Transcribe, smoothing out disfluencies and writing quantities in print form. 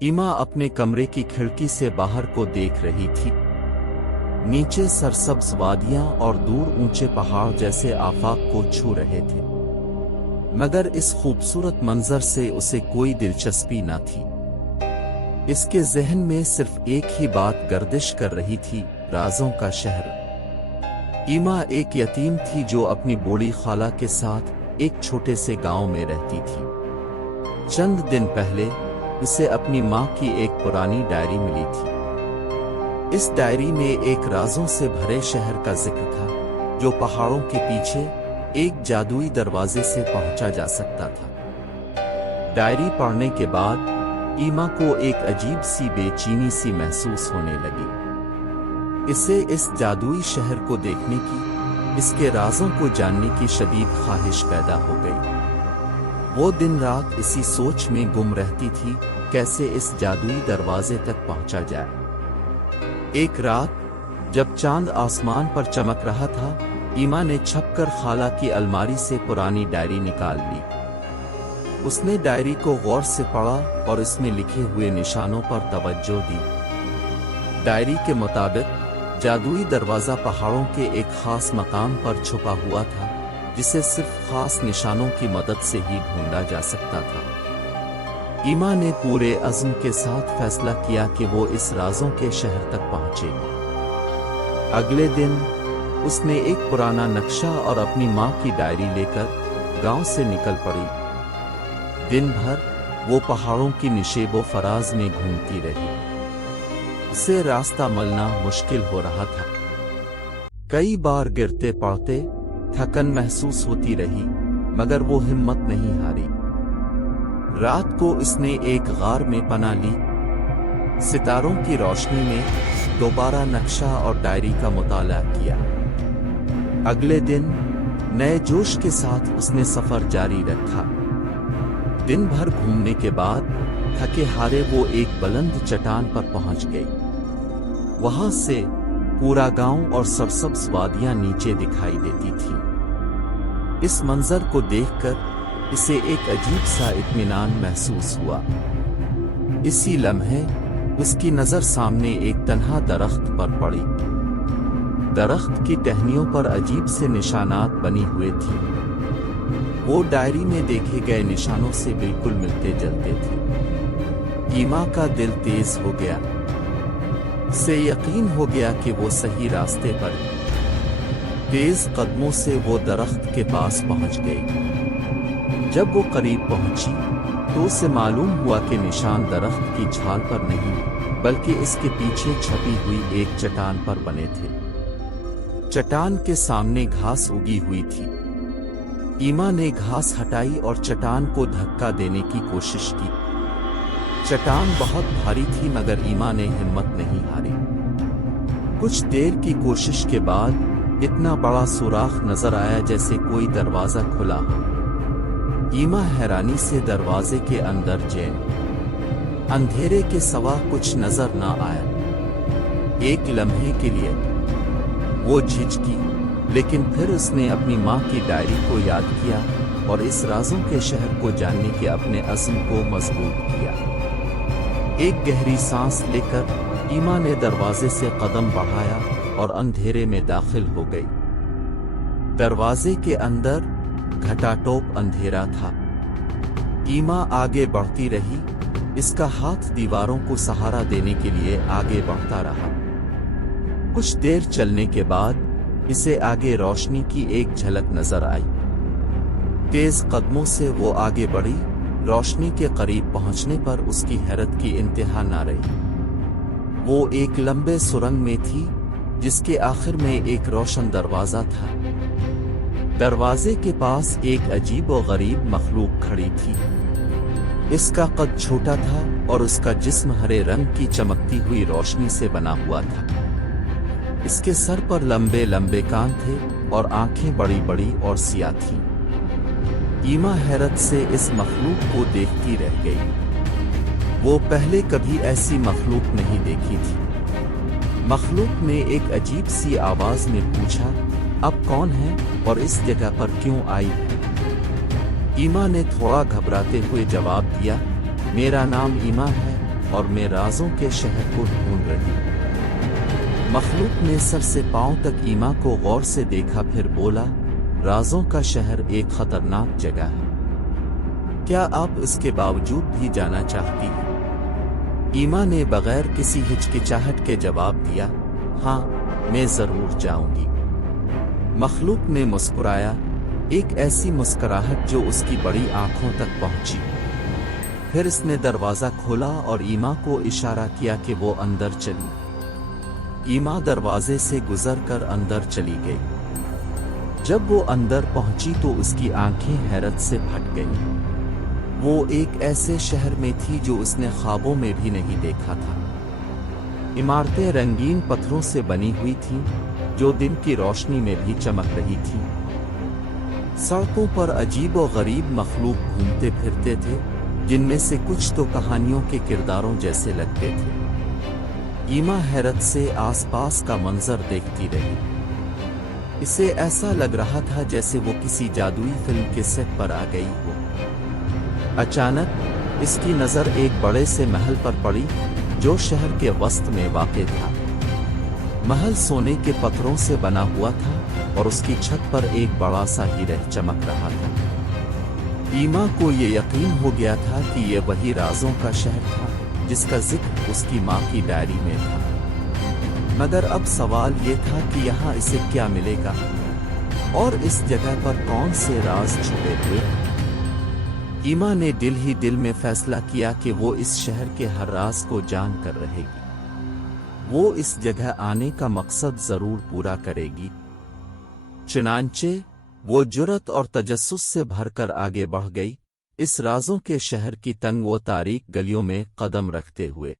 ईमा अपने कमरे की खिड़की से बाहर को देख रही थी। नीचे सरसब्ज वादियां और दूर ऊंचे पहाड़ जैसे आफाक को छू रहे थे, मगर इस खूबसूरत मंजर से उसे कोई दिलचस्पी न थी। इसके जहन में सिर्फ एक ही बात गर्दिश कर रही थी, राजों का शहर। ईमा एक यतीम थी जो अपनी बूढ़ी खाला के साथ एक छोटे से गांव में रहती थी। चंद दिन पहले उसे अपनी माँ की एक पुरानी डायरी मिली थी। इस डायरी में एक राजों से भरे शहर का जिक्र था, जो पहाड़ों के पीछे एक जादुई दरवाजे से पहुंचा जा सकता था। डायरी पढ़ने के बाद ईमा को एक अजीब सी बेचैनी सी महसूस होने लगी। इसे इस जादुई शहर को देखने की, इसके राजों को जानने की शदीद ख्वाहिश पैदा हो गई। वो दिन रात इसी सोच में गुम रहती थी, कैसे इस जादुई दरवाजे तक पहुंचा जाए। एक रात जब चांद आसमान पर चमक रहा था, ईमा ने छपकर खाला की अलमारी से पुरानी डायरी निकाल ली। उसने डायरी को गौर से पढ़ा और इसमें लिखे हुए निशानों पर तवज्जो दी। डायरी के मुताबिक जादुई दरवाजा पहाड़ों के एक खास मकाम पर छुपा हुआ था, जिसे सिर्फ खास निशानों की मदद से ही ढूंढा जा सकता था। ईमा ने पूरे अज़्म के साथ फैसला किया कि वो इस राजों के शहर तक पहुंचेगी। अगले दिन उसने एक पुराना नक्शा और अपनी माँ की डायरी लेकर गांव से निकल पड़ी। दिन भर वो पहाड़ों की निशेबो फराज में घूमती रही। उसे रास्ता मिलना मुश्किल हो रहा था। कई बार गिरते पड़ते थकन महसूस होती रही, मगर वो हिम्मत नहीं हारी। रात को इसने एक गार में पनाह ली। सितारों की रोशनी में दोबारा नक्शा और डायरी का मुताला किया। अगले दिन नए जोश के साथ उसने सफर जारी रखा। दिन भर घूमने के बाद थके हारे वो एक बुलंद चट्टान पर पहुंच गई। वहां से पूरा गांव और सरसब्ज वादियां नीचे दिखाई देती थी। इस मंजर को देखकर इसे एक अजीब सा इत्मीनान महसूस हुआ। इसी लम्हे उसकी नजर सामने एक तन्हा दरख्त पर पड़ी। दरख्त की टहनियों पर अजीब से निशानात बनी हुए थी। वो डायरी में देखे गए निशानों से बिल्कुल मिलते जुलते थे। ईमा का दिल तेज हो गया। से यकीन हो गया कि वो सही रास्ते पर है। तेज कदमों से वो दरख्त के पास पहुंच गई। जब वो करीब पहुंची तो उसे मालूम हुआ कि निशान दरख्त की छाल पर नहीं, बल्कि इसके पीछे छपी हुई एक चट्टान पर बने थे। चट्टान के सामने घास उगी हुई थी। ईमा ने घास हटाई और चट्टान को धक्का देने की कोशिश की। चट्टान बहुत भारी थी, मगर ईमा ने हिम्मत नहीं हारी। कुछ देर की कोशिश के बाद इतना बड़ा सुराख नजर आया जैसे कोई दरवाजा खुला हो। ईमा हैरानी से दरवाजे के अंदर जैन अंधेरे के सिवा कुछ नजर न आया। एक लम्हे के लिए वो झिझकी, लेकिन फिर उसने अपनी माँ की डायरी को याद किया और इस राजों के शहर को जानने के अपने अज़्म को मजबूत किया। एक गहरी सांस लेकर ईमा ने दरवाजे से कदम बढ़ाया और अंधेरे में दाखिल हो गई। दरवाजे के अंदर घटाटोप अंधेरा था। ईमा आगे बढ़ती रही। इसका हाथ दीवारों को सहारा देने के लिए आगे बढ़ता रहा। कुछ देर चलने के बाद इसे आगे रोशनी की एक झलक नजर आई। तेज कदमों से वो आगे बढ़ी। रोशनी के करीब पहुंचने पर उसकी हैरत की इंतहा न रही। वो एक लंबे सुरंग में थी, जिसके आखिर में एक रोशन दरवाजा था। दरवाजे के पास एक अजीब और गरीब मखलूक खड़ी थी। इसका कद छोटा था और उसका जिस्म हरे रंग की चमकती हुई रोशनी से बना हुआ था। इसके सर पर लंबे लंबे कान थे और आंखें बड़ी बड़ी और सियाह थीं। ईमा हैरत से इस मखलूक को देखती रह गई। वो पहले कभी ऐसी मखलूक नहीं देखी थी। मखलूक ने एक अजीब सी आवाज में पूछा, अब कौन है और इस जगह पर क्यों आई है? ईमा ने थोड़ा घबराते हुए जवाब दिया, मेरा नाम ईमा है اور میں رازوں کے شہر کو ڈھونڈ رہی ہوں۔ مخلوق نے سر سے پاؤں تک ایما کو غور سے دیکھا، پھر بولا، رازوں کا شہر ایک خطرناک جگہ ہے، کیا آپ اس کے باوجود بھی جانا چاہتی ہیں؟ ایما نے بغیر کسی ہچکچاہٹ کے جواب دیا، ہاں، میں ضرور جاؤں گی۔ مخلوق نے مسکرایا، ایک ایسی مسکراہٹ جو اس کی بڑی آنکھوں تک پہنچی۔ پھر اس نے دروازہ کھولا اور ایما کو اشارہ کیا کہ وہ اندر چلی۔ ایما دروازے سے گزر کر اندر چلی گئی۔ جب وہ اندر پہنچی تو اس کی آنکھیں حیرت سے پھٹ گئیں۔ وہ ایک ایسے شہر میں تھی جو اس نے خوابوں میں بھی نہیں دیکھا تھا۔ عمارتیں رنگین پتھروں سے بنی ہوئی تھیں جو دن کی روشنی میں بھی چمک رہی تھیں۔ سڑکوں پر عجیب و غریب مخلوق گھومتے پھرتے تھے، جن میں سے کچھ تو کہانیوں کے کرداروں جیسے لگتے تھے۔ ایما حیرت سے آس پاس کا منظر دیکھتی رہی۔ اسے ایسا لگ رہا تھا جیسے وہ کسی جادوئی فلم کے سیٹ پر آ گئی ہو۔ اچانک اس کی نظر ایک بڑے سے محل پر پڑی جو شہر کے وسط میں واقع تھا۔ محل سونے کے پتھروں سے بنا ہوا تھا اور اس کی چھت پر ایک بڑا سا ہیرا چمک رہا تھا۔ ایما کو یہ یقین ہو گیا تھا کہ یہ وہی رازوں کا شہر تھا جس کا ذکر اس کی ماں کی ڈائری میں تھا۔ مگر اب سوال یہ تھا کہ یہاں اسے کیا ملے گا اور اس جگہ پر کون سے راز چھپے ہوئے ہیں۔ ایما نے دل ہی دل میں فیصلہ کیا کہ وہ اس شہر کے ہر راز کو جان کر رہے گی۔ وہ اس جگہ آنے کا مقصد ضرور پورا کرے گی۔ چنانچہ وہ جرأت اور تجسس سے بھر کر آگے بڑھ گئی، اس رازوں کے شہر کی تنگ و تاریک گلیوں میں قدم رکھتے ہوئے۔